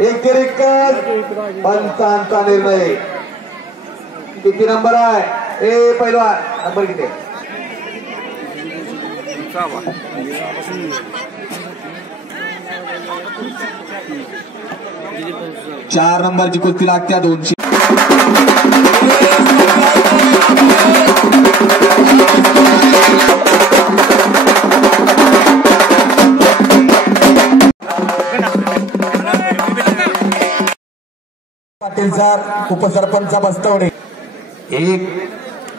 एकेरिकत पंचांचा निर्णय. किती नंबर आहे ए पहिलवान नंबर किती 4 नंबरची कुस्ती लागते 200. पाटील सर उपसरपंच बस्तवडे. एक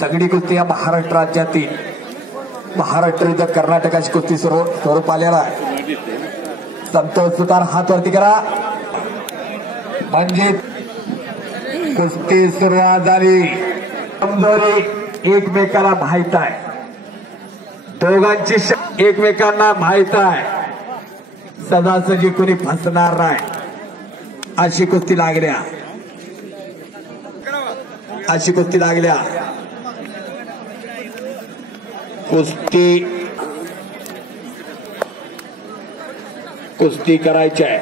तगडी कुस्ती या महाराष्ट्र राज्यातील महाराष्ट्र विरुद्ध कर्नाटकाची कुस्ती स्वरूप आलेला आहे. संतोष सुतार हात वरती करा म्हणजे कुस्ती सुरुवात झाली. कमजोरी एकमेकाला माहित आहे, दोघांची एकमेकांना माहित आहे. सदासजी कोणी फसणार नाही अशी कुस्ती लागल्या. कुस्ती करायची आहे.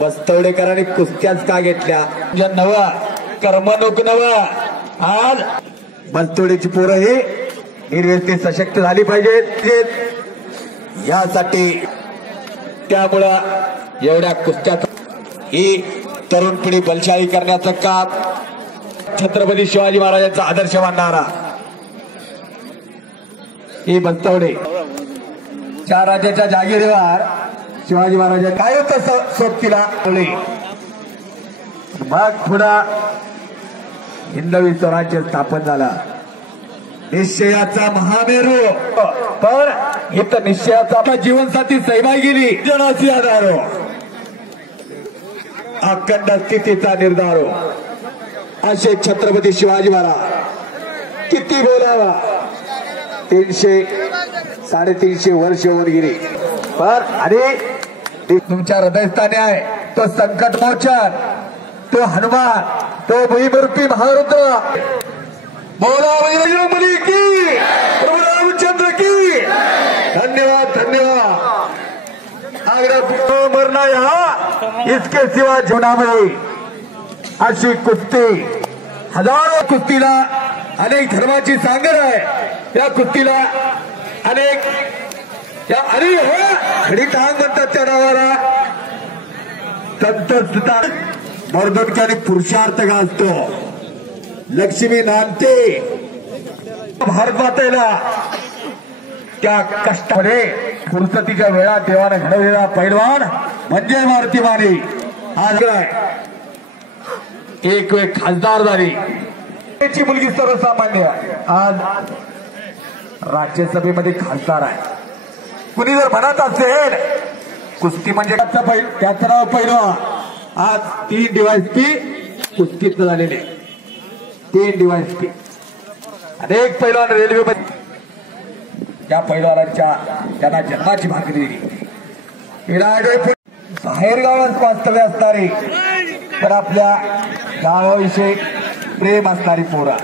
बस्तवडेकरांनी कुस्त्याच का घेतल्या नवा कर्मणूक नवा. आज बस्तवडेची पोरं ही निर्व्यवस्थित सशक्त झाली पाहिजेत यासाठी त्यामुळं एवढ्या कुस्त्यात ही तरुण पिढी बलशाली करण्याचं काम छत्रपती शिवाजी महाराजांचा आदर्श मानणारा ही बस्तवडे 4 राज्याच्या जागीरवर शिवाजी महाराज काय होतं सोबतीला मग पुन्हा हिंदवी स्वराज्य स्थापन झाला. निश्चयाचा महामेरू पण इथं निश्चयाचा जीवनसाथी सैमाई गेली जनाची आधारो अखंड स्थितीचा निर्धारो असे छत्रपती शिवाजी महाराज किती बोलावा 300-350 वर्ष होऊन गेली पण आणि तुमच्या हृदयस्थानी आहे तो संकट मोचन, तो हनुमान, तो भुईमरूपी महारुद्र. बोला बजरंगबली की, प्रभू रामचंद्र की. धन्यवाद धन्यवाद. आग्रा मरना यहाँ इसके सिवा जीवनामध्ये अशी कुस्ती हजारो कुस्तीला अनेक धर्माची सांगड आहे. या कुस्तीला अनेक खडी टांग म्हणतात त्या नावाला. संत मर्दनकाने पुरुषार्थ घालतो. लक्ष्मी नांदते भारत मातेला त्या कष्टामध्ये फुरसतीच्या वेळा देवाने घडवलेला पैलवान म्हणजे मारुती माने. आज एक वेळ खासदार झाली त्याची मुलगी सर्वसामान्य आज राज्यसभेमध्ये खासदार आहे. कुणी जर म्हणत असेल कुस्ती म्हणजे त्याचं नाव पहिलवान. आज 3 DYSP कुस्तीत झालेले 3 DYSP. अनेक पैलवान रेल्वेमध्ये त्या पैलवानांच्या त्यांना जन्माची भाकरी दिली. बाहेर गावात वास्तव्य असणारी तर आपल्या गावाविषयी प्रेम असणारी पोरा,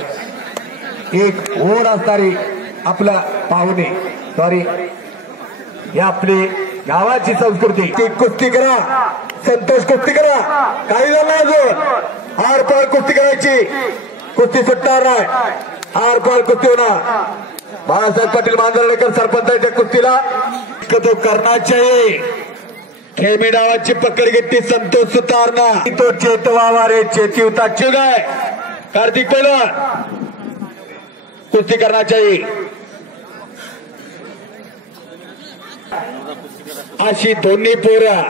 एक ओढ असणारी आपला पाहुणे सॉरी या आपली गावाची संस्कृती. कुस्ती करा संतोष, कुस्ती करा. काही झालं अजून आर पार कुस्ती करायची. कुस्ती सुटणार नाही, आर पार कुस्ती होणार. बाळासाहेब पाटील मांजर्डेकर सरपंचाच्या कुस्तीला तो करण्याचे खेमी डावाची पकड घेतली संतोष सुतारना. तो चेतवावा रे चेतीवता चुगाय. कार्तिक पैलवान कुस्ती करण्याचे अशी दोन्ही पोरा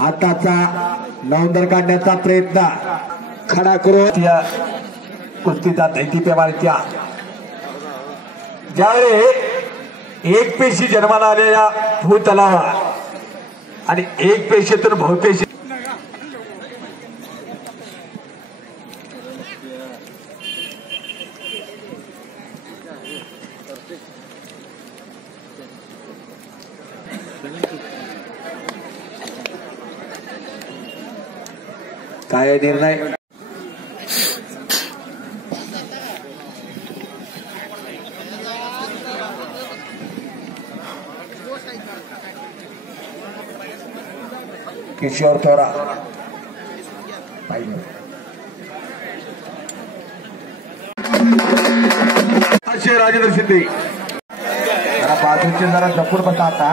हाताचा नवंदर काढण्याचा प्रयत्न खडा करून या कुस्तीचा दैदिप्य मारत्या. ज्यावेळी एक पेशी जन्माला आलेल्या भूतलावा आणि एक पेशीतून बहुपेशी काय निर्णय किशोर थोरा पाहिजे राजेंद्र शिंदे जरा बाजूचे जरा जपून बसा आता